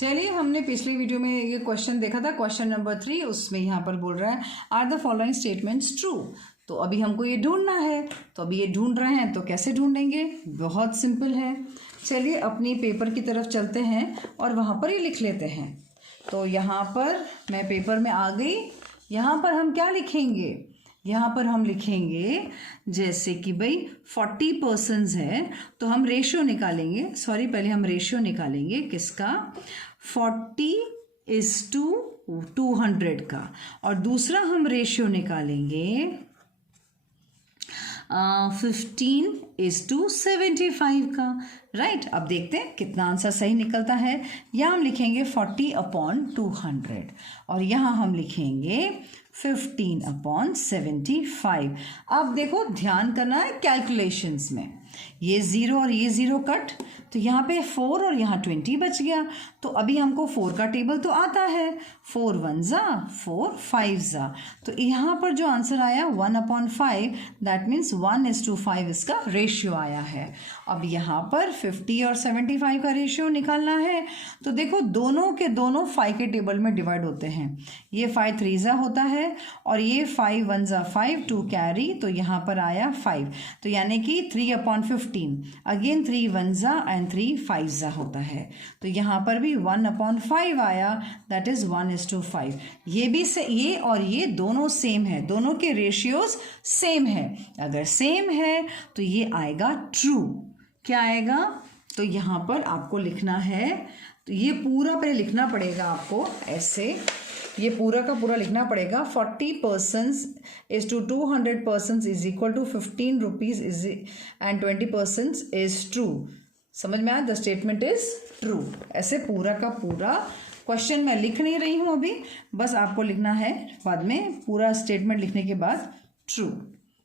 चलिए, हमने पिछली वीडियो में ये क्वेश्चन देखा था, क्वेश्चन नंबर 3। उसमें यहाँ पर बोल रहा है are the following statements true. तो अभी हमको ये ढूंढना है, तो अभी ये ढूंढ रहे हैं, तो कैसे ढूंढेंगे? बहुत सिंपल है। चलिए अपनी पेपर की तरफ चलते हैं और वहाँ पर ही लिख लेते हैं। तो यहाँ पर मैं पेपर में आ गई। यहाँ पर हम क्या लिखेंगे? यहाँ पर हम लिखेंगे जैसे कि भाई 40% है, तो हम रेशियो निकालेंगे। सॉरी, पहले हम रेशियो निकालेंगे किसका? 40:200 का। और दूसरा हम रेशियो निकालेंगे 15:75 का। राइट, अब देखते हैं कितना आंसर सही निकलता है। यहाँ हम लिखेंगे 40/200 और यहाँ हम लिखेंगे 15/75। अब देखो, ध्यान करना है कैलकुलेशंस में। ये 0 और ये 0 कट, तो यहाँ पे 4 और यहाँ 20 बच गया। तो अभी हमको 4 का टेबल तो आता है। 4 1 ज़ा 4 5 ज़ा, तो यहाँ पर जो आंसर आया 1/5, दैट मीन्स 1:5 इसका रेशियो आया है। अब यहाँ पर 50 और 75 का रेशियो निकालना है। तो देखो, दोनों के दोनों 5 के टेबल में डिवाइड होते हैं। ये 5 3 ज़ा होता है और ये 5 1 ज़ा 5, 2 कैरी, तो यहाँ पर आया 5। तो यानी कि 3/15, अगेन 3 1 ज़ा एंड 3 5 ज़ा होता है। तो यहाँ पर भी 1/5 आया, दैट इज़ 1:5। ये भी से ये और ये दोनों सेम है, दोनों के रेशियोज सेम है। अगर सेम है तो ये आएगा ट्रू। क्या आएगा? तो यहाँ पर आपको लिखना है, तो ये पूरा पहले लिखना पड़ेगा आपको ऐसे, ये पूरा का पूरा लिखना पड़ेगा। 40%:200% is equal to 15 rupees and 20% is true. समझ में आया? The statement is true. ऐसे पूरा का पूरा क्वेश्चन मैं लिख नहीं रही हूँ अभी, बस आपको लिखना है बाद में, पूरा स्टेटमेंट लिखने के बाद ट्रू।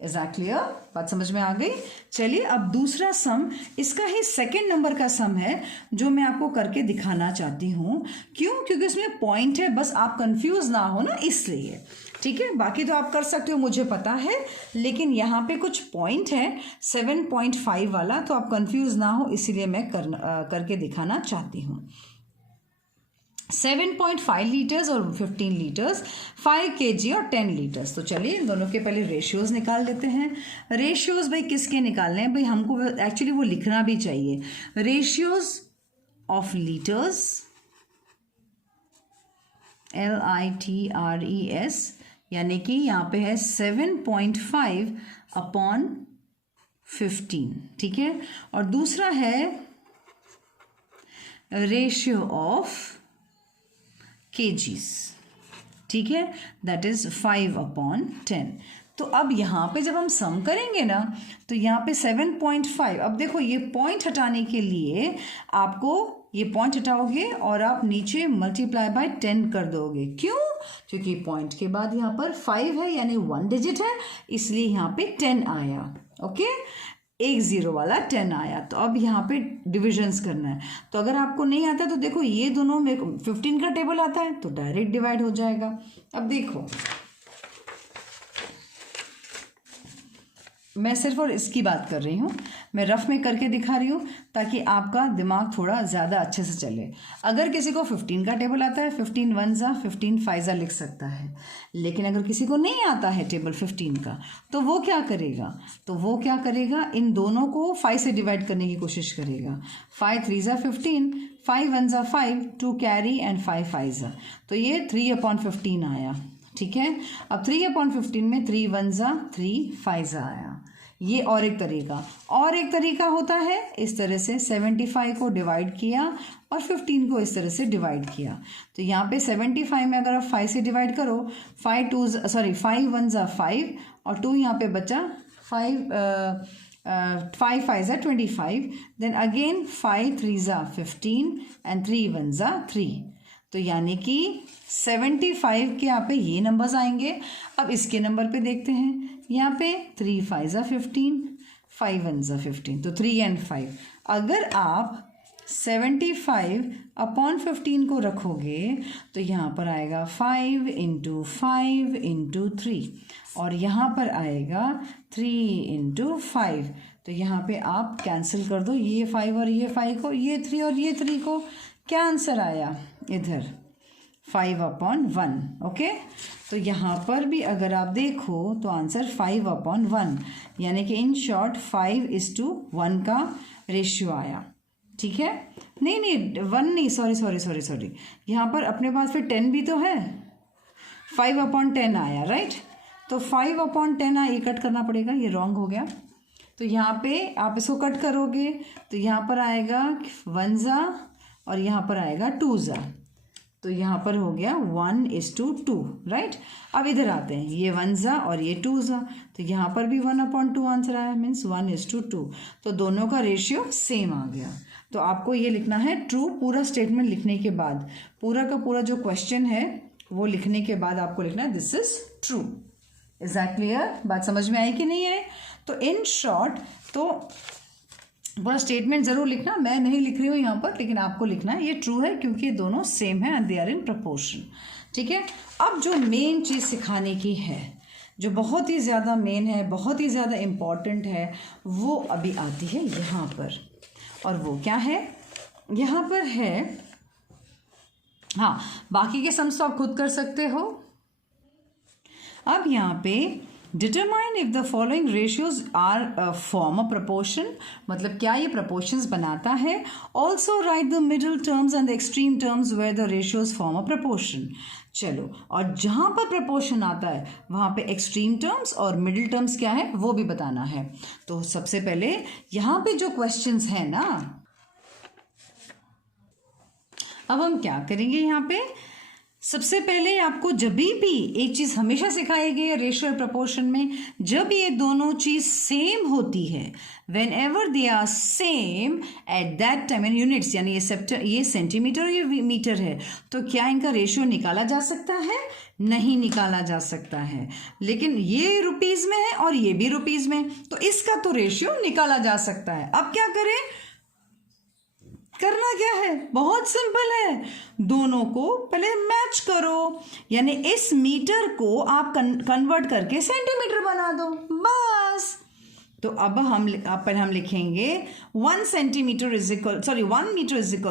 Is that clear? बात समझ में आ गई? चलिए अब दूसरा सम, इसका ही सेकंड नंबर का सम है जो मैं आपको करके दिखाना चाहती हूँ। क्यों? क्योंकि इसमें पॉइंट है, बस आप कंफ्यूज ना हो ना, इसलिए। ठीक है, बाकी तो आप कर सकते हो, मुझे पता है, लेकिन यहाँ पे कुछ पॉइंट है 7.5 वाला, तो आप कंफ्यूज ना हो, इसीलिए मैं करके दिखाना चाहती हूँ। 7.5 लीटर्स और 15 लीटर्स, 5 kg और 10 लीटर्स। तो चलिए दोनों के पहले रेशियोज निकाल लेते हैं। रेशियोज भाई किसके निकालने हैं? भाई हमको एक्चुअली वो लिखना भी चाहिए। रेशियोज ऑफ लीटर्स, LITRES, यानी कि यहाँ पे है 7.5/15। ठीक है, और दूसरा है रेशियो ऑफ kgs। ठीक है, दैट इज 5/10। तो अब यहाँ पे जब हम सम करेंगे ना, तो यहाँ पे 7.5, अब देखो ये पॉइंट हटाने के लिए आपको ये पॉइंट हटाओगे और आप नीचे मल्टीप्लाई बाय 10 कर दोगे। क्यों? क्योंकि पॉइंट के बाद यहाँ पर 5 है, यानी 1 डिजिट है, इसलिए यहाँ पे 10 आया। ओके, एक 0 वाला 10 आया। तो अब यहाँ पे डिविजन्स करना है। तो अगर आपको नहीं आता तो देखो, ये दोनों में 15 का टेबल आता है तो डायरेक्ट डिवाइड हो जाएगा। अब देखो, मैं सिर्फ और इसकी बात कर रही हूँ, मैं रफ में करके दिखा रही हूँ ताकि आपका दिमाग थोड़ा ज़्यादा अच्छे से चले। अगर किसी को 15 का टेबल आता है, 15 1 ज़ा 15 5 ज़ा लिख सकता है। लेकिन अगर किसी को नहीं आता है टेबल 15 का, तो वो क्या करेगा? इन दोनों को 5 से डिवाइड करने की कोशिश करेगा। 5 3 ज़ा 15, 5 1 ज़ा 5, 2 कैरी एंड 5 5 ज़ा, तो ये 3/15 आया। ठीक है, अब 3/15 में 3 1 ज़ा 3 5 ज़ा आया। ये और एक तरीका होता है, इस तरह से 75 को डिवाइड किया और 15 को इस तरह से डिवाइड किया। तो यहाँ पे 75 में अगर आप 5 से डिवाइड करो, 5 1 ज़ा 5 और 2 यहाँ पे बचा 5 5 ज़ा 25, देन अगेन 5 3 ज़ा 15 एंड 3 1 ज़ा 3। तो यानी कि 75 के यहाँ पे ये नंबर्स आएंगे। अब इसके नंबर पे देखते हैं, यहाँ पे 3 5 ज़ा 15, 5 1 ज़ा 15, तो 3 and 5। अगर आप 75/15 को रखोगे तो यहाँ पर आएगा 5 × 5 × 3 और यहाँ पर आएगा 3 × 5। तो यहाँ पे आप कैंसिल कर दो, ये 5 और ये 5 को, ये 3 और ये 3 को क्या आंसर आया इधर 5/1। ओके, तो यहाँ पर भी अगर आप देखो तो आंसर 5/1, यानी कि इन शॉर्ट 5:1 का रेशियो आया। ठीक है, नहीं नहीं 1 नहीं, सॉरी, यहाँ पर अपने पास फिर 10 भी तो है, 5/10 आया, राइट। तो 5/10 ये कट करना पड़ेगा, ये रॉन्ग हो गया। तो यहाँ पे आप इसको कट करोगे तो यहाँ पर आएगा 1 ज़ा और यहाँ पर आएगा 2 ज़ा, तो यहाँ पर हो गया 1:2, राइट। अब इधर आते हैं, ये 1 ज़ा और ये 2 ज़ा, तो यहाँ पर भी 1/2 आंसर आया, मीन्स 1:2। तो दोनों का रेशियो सेम आ गया। तो आपको ये लिखना है ट्रू, पूरा स्टेटमेंट लिखने के बाद, पूरा का पूरा जो क्वेश्चन है वो लिखने के बाद आपको लिखना है this is true. Is that clear? बात समझ में आई कि नहीं आई? तो इन शॉर्ट तो पूरा स्टेटमेंट जरूर लिखना, मैं नहीं लिख रही हूँ यहाँ पर, लेकिन आपको लिखना है ये ट्रू है क्योंकि ये दोनों सेम है and they are in proportion. ठीक है, अब जो मेन चीज़ सिखाने की है, जो बहुत ही ज़्यादा मेन है, बहुत ही ज़्यादा इम्पॉर्टेंट है, वो अभी आती है यहाँ पर। और वो क्या है? यहाँ पर है, हाँ, बाकी के सम्स तो आप खुद कर सकते हो। अब यहाँ पे determine if the following ratios are form a proportion, मतलब क्या ये प्रपोर्शंस बनाता है। Also write the middle terms and the extreme terms where the ratios form a proportion. चलो, और जहाँ पर प्रपोर्शन आता है वहाँ पे एक्सट्रीम टर्म्स और मिडिल टर्म्स क्या है वो भी बताना है। तो सबसे पहले यहाँ पे जो क्वेश्चंस है ना, अब हम क्या करेंगे यहाँ पे, सबसे पहले आपको जब भी एक चीज़ हमेशा सिखाई गई है रेशियो और प्रपोर्शन में, जब ये दोनों चीज़ सेम होती है, whenever they are same at that time in units, यानी ये सेंटीमीटर और ये मीटर है, तो क्या इनका रेशियो निकाला जा सकता है? नहीं निकाला जा सकता है। लेकिन ये रुपीज़ में है और ये भी रुपीज़ में, तो इसका तो रेशियो निकाला जा सकता है। अब क्या करें? करना क्या है? बहुत सिंपल है, दोनों को पहले मैच करो, यानी इस मीटर को आप कन्वर्ट करके सेंटीमीटर बना दो, बस। तो अब पहले हम लिखेंगे 1 metre is equal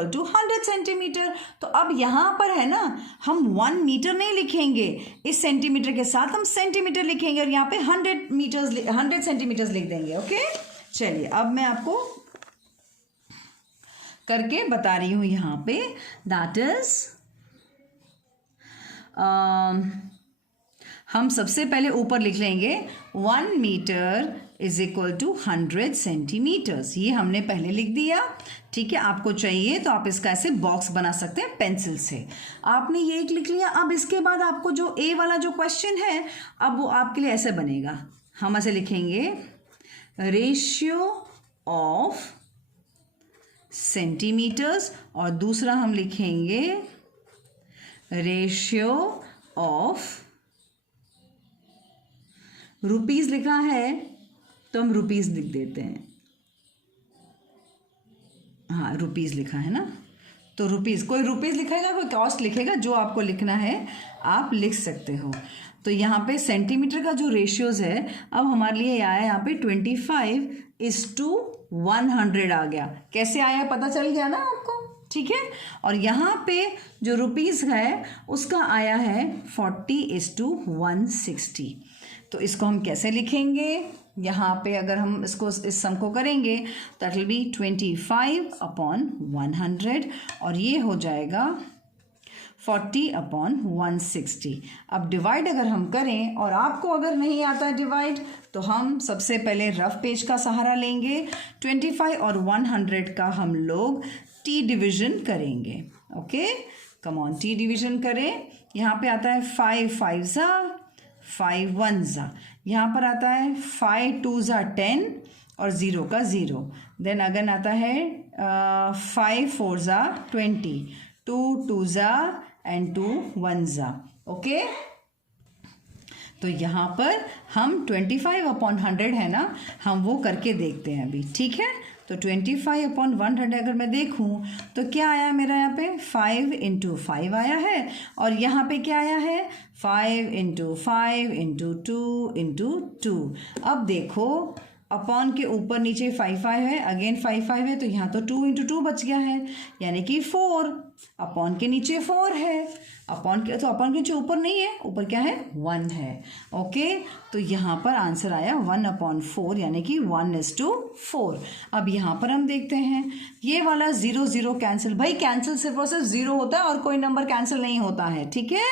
to 100 centimetre. तो अब यहाँ पर है ना, हम 1 मीटर नहीं लिखेंगे, इस सेंटीमीटर के साथ हम सेंटीमीटर लिखेंगे और यहाँ पे 100 सेंटीमीटर लिख देंगे। ओके, चलिए अब मैं आपको करके बता रही हूँ यहाँ पे, दैट इज हम सबसे पहले ऊपर लिख लेंगे 1 metre is equal to 100 centimetres, ये हमने पहले लिख दिया। ठीक है, आपको चाहिए तो आप इसका ऐसे बॉक्स बना सकते हैं पेंसिल से। आपने ये एक लिख लिया। अब इसके बाद आपको जो ए वाला जो क्वेश्चन है, अब वो आपके लिए ऐसे बनेगा, हम ऐसे लिखेंगे रेशियो ऑफ सेंटीमीटर्स, और दूसरा हम लिखेंगे रेशियो ऑफ रुपीज। लिखा है तो हम रुपीज लिख देते हैं, हाँ रुपीज लिखा है ना, तो रुपीज, कोई रुपीज लिखेगा कोई कॉस्ट लिखेगा, जो आपको लिखना है आप लिख सकते हो। तो यहाँ पे सेंटीमीटर का जो रेशियोज है, अब हमारे लिए आया यहाँ पे 25:100 आ गया। कैसे आया पता चल गया ना आपको? ठीक है, और यहाँ पे जो रुपीस है उसका आया है 40:160। तो इसको हम कैसे लिखेंगे? यहाँ पे अगर हम इसको इस सम को करेंगे दैट विल बी 25/100 और ये हो जाएगा 40/160। अब डिवाइड अगर हम करें और आपको अगर नहीं आता है डिवाइड, तो हम सबसे पहले रफ पेज का सहारा लेंगे। 25 और 100 का हम लोग टी डिवीजन करेंगे। Okay, come on, T division करें। यहाँ पे आता है 5 5 ज़ा, 5 1 ज़ा, यहाँ पर आता है 5 2 ज़ा 10 और 0 का 0। देन अगेन आता है 5 4 ज़ा 20, 2 2 ज़ा एंड 2 1 ज़ा। ओके, तो यहाँ पर हम 25/100 है ना, हम वो करके देखते हैं अभी। ठीक है, तो 25/100 अगर मैं देखूँ तो क्या आया मेरा यहाँ पे 5 × 5 आया है, और यहाँ पे क्या आया है 5 × 5 × 2 × 2। अब देखो अपॉन के ऊपर नीचे 5 5 है, अगेन 5 5 है, तो यहाँ तो 2 × 2 बच गया है, यानी कि 4। अपॉन के नीचे 4 है, अपॉन के नीचे ऊपर नहीं है, ऊपर क्या है 1 है। ओके, तो यहाँ पर आंसर आया 1/4 यानी कि 1:4। अब यहाँ पर हम देखते हैं ये वाला 0 0 कैंसिल, भाई कैंसिल सिर्फ और सिर्फ 0 होता है और कोई नंबर कैंसिल नहीं होता है, ठीक है।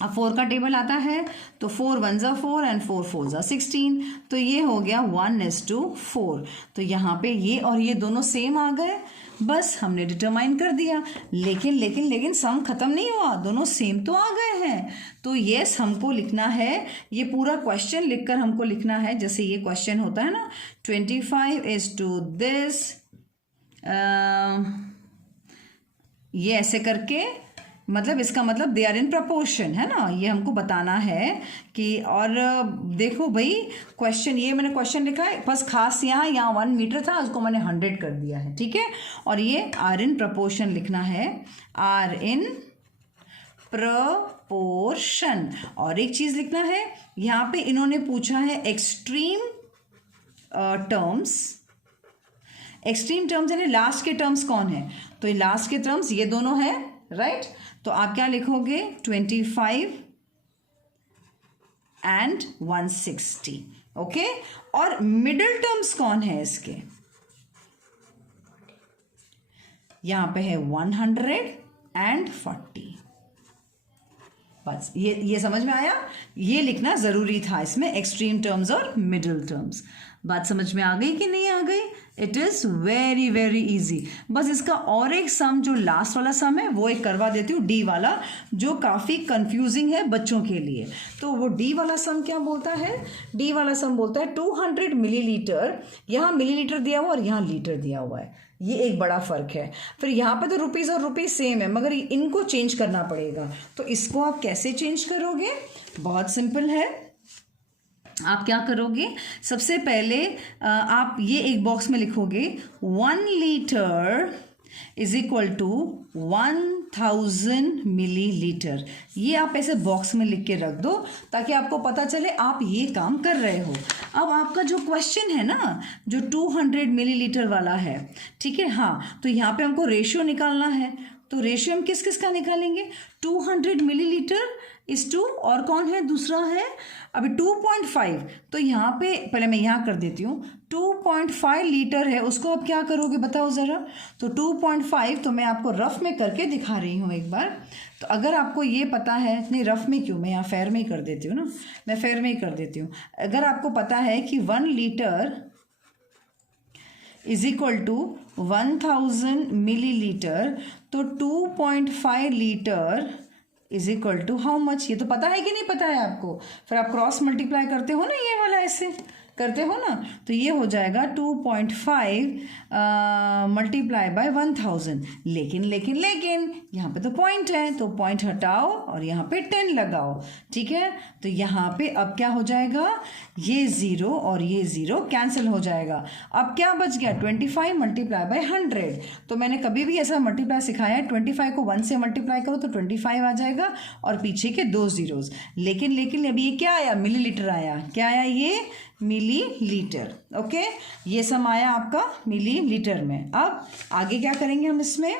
अब 4 का टेबल आता है तो 4 1 ज़ा 4 एंड 4 4 ज़ा 16, तो ये हो गया 1:4। तो यहाँ पे ये और ये दोनों सेम आ गए, बस हमने डिटरमाइन कर दिया। लेकिन सम खत्म नहीं हुआ, दोनों सेम तो आ गए हैं। तो यस, हमको लिखना है, ये पूरा क्वेश्चन लिखकर हमको लिखना है, जैसे ये क्वेश्चन होता है ना 25 इज टू दिस, ये ऐसे करके, मतलब इसका मतलब दे आर इन प्रपोर्शन, है ना, ये हमको बताना है कि। और देखो भाई क्वेश्चन, ये मैंने क्वेश्चन लिखा है, बस खास यहाँ 1 मीटर था, उसको मैंने 100 कर दिया है, ठीक है। और ये आर इन प्रपोर्शन लिखना है, आर इन प्रपोर्शन। और एक चीज़ लिखना है, यहाँ पे इन्होंने पूछा है एक्सट्रीम टर्म्स, एक्सट्रीम टर्म्स यानी लास्ट के टर्म्स कौन है, तो ये लास्ट के टर्म्स ये दोनों है, राइट। तो आप क्या लिखोगे 25 एंड 160, ओके। और मिडिल टर्म्स कौन है इसके, यहां पे है 140। बस ये समझ में आया, ये लिखना जरूरी था इसमें, एक्सट्रीम टर्म्स और मिडिल टर्म्स। बात समझ में आ गई कि नहीं आ गई? It is very very easy. बस इसका और एक सम जो लास्ट वाला सम है वो एक करवा देती हूँ, डी वाला, जो काफ़ी कंफ्यूजिंग है बच्चों के लिए। तो वो डी वाला सम क्या बोलता है, डी वाला सम बोलता है 200 मिलीलीटर, यहाँ मिलीलीटर दिया हुआ और यहाँ लीटर दिया हुआ है, ये एक बड़ा फ़र्क है। फिर यहाँ पे तो रुपीज़ और रुपीज़ सेम है, मगर इनको चेंज करना पड़ेगा। तो इसको आप कैसे चेंज करोगे, बहुत सिंपल है। आप क्या करोगे, सबसे पहले आप ये एक बॉक्स में लिखोगे 1 litre is equal to 1000 millilitre. ये आप ऐसे बॉक्स में लिख के रख दो ताकि आपको पता चले आप ये काम कर रहे हो। अब आपका जो क्वेश्चन है ना, जो 200 मिलीलीटर वाला है, ठीक है, हाँ, तो यहाँ पे हमको रेशियो निकालना है। तो रेशियो हम किस किस का निकालेंगे, 200 मिलीलीटर इस टू, और कौन है दूसरा है अभी 2.5। तो यहाँ पे पहले मैं यहाँ कर देती हूँ, 2.5 लीटर है, उसको अब क्या करोगे बताओ ज़रा। तो 2.5 तो मैं आपको रफ में करके दिखा रही हूँ एक बार। तो अगर आपको ये पता है, नहीं रफ में क्यों, मैं यहाँ फेयर में ही कर देती हूँ ना, मैं फेयर में ही कर देती हूँ। अगर आपको पता है कि 1 litre is equal to 1000 millilitre, तो 2.5 litre is equal to how much, ये तो पता है कि नहीं पता है आपको। फिर आप क्रॉस मल्टीप्लाई करते हो ना, ये वाला ऐसे करते हो ना, तो ये हो जाएगा 2.5 मल्टीप्लाई बाय 1000। लेकिन यहाँ पे तो पॉइंट है, तो पॉइंट हटाओ और यहाँ पे 10 लगाओ, ठीक है। तो यहाँ पे अब क्या हो जाएगा, ये 0 और ये 0 कैंसिल हो जाएगा। अब क्या बच गया, 25 मल्टीप्लाई बाय 100। तो मैंने कभी भी ऐसा मल्टीप्लाई सिखाया है, 25 को 1 से मल्टीप्लाई करो तो 25 आ जाएगा और पीछे के 2 जीरोस। लेकिन अभी ये क्या आया, मिलीलीटर आया, क्या आया, ये मिलीलीटर, ओके। ये सम आया आपका मिलीलीटर में। अब आगे क्या करेंगे हम इसमें,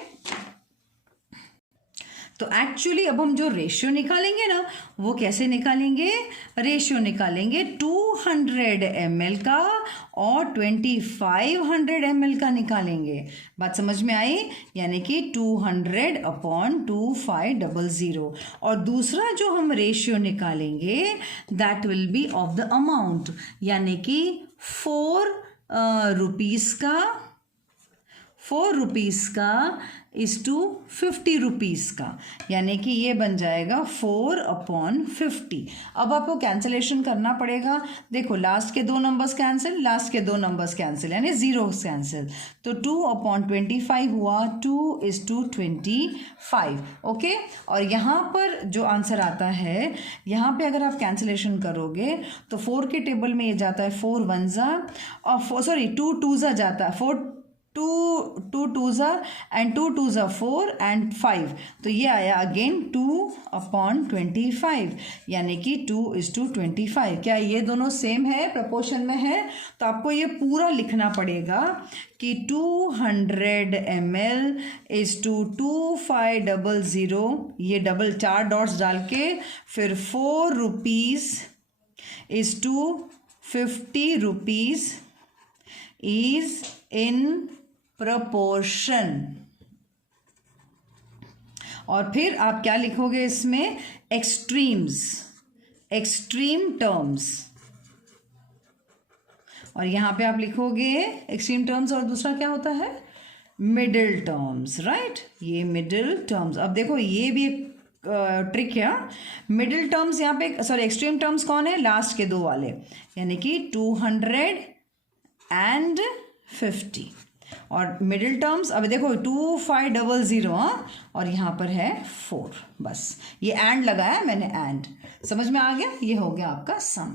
तो एक्चुअली अब हम जो रेशियो निकालेंगे ना, वो कैसे निकालेंगे, रेशियो निकालेंगे 200 ml का और 2500 ml का निकालेंगे। बात समझ में आई, यानी कि 200/2500। और दूसरा जो हम रेशियो निकालेंगे that will be of the amount, यानी कि 4 रुपीज़ का इज टू 50 रुपीज़ का, यानी कि ये बन जाएगा 4/50। अब आपको कैंसिलेशन करना पड़ेगा। देखो लास्ट के 2 नंबर्स कैंसिल, लास्ट के 2 नंबर्स कैंसिल, यानी 0 कैंसिल। तो 2/25 हुआ 2:25, ओके। और यहाँ पर जो आंसर आता है, यहाँ पे अगर आप कैंसिलेशन करोगे तो 4 के टेबल में ये जाता है 4 1 ज़ा और 2 2 ज़ा जाता है, 4 टू टू ज़ा एंड टू ज़ा 4 एंड 5, तो ये आया अगेन 2/25, यानी कि 2:25। क्या ये दोनों सेम है, प्रपोर्शन में है? तो आपको ये पूरा लिखना पड़ेगा कि 200 ml इज़ टू 2500, ये डबल 4 डॉट्स डाल के, फिर 4 rupees is to 50 rupees is in proportion. और फिर आप क्या लिखोगे इसमें? एक्सट्रीम्स, एक्सट्रीम टर्म्स, और यहां पे आप लिखोगे एक्सट्रीम टर्म्स, और दूसरा क्या होता है? Middle terms, right? ये मिडिल टर्म्स। अब देखो ये भी एक ट्रिक है। मिडिल टर्म्स यहाँ पे, सॉरी एक्सट्रीम टर्म्स कौन है? लास्ट के 2 वाले, यानी कि 200 एंड 50। और मिडिल टर्म्स, अब देखो 2500, हाँ, और यहाँ पर है 4, बस ये एंड लगाया मैंने, एंड। समझ में आ गया? ये हो गया आपका सम।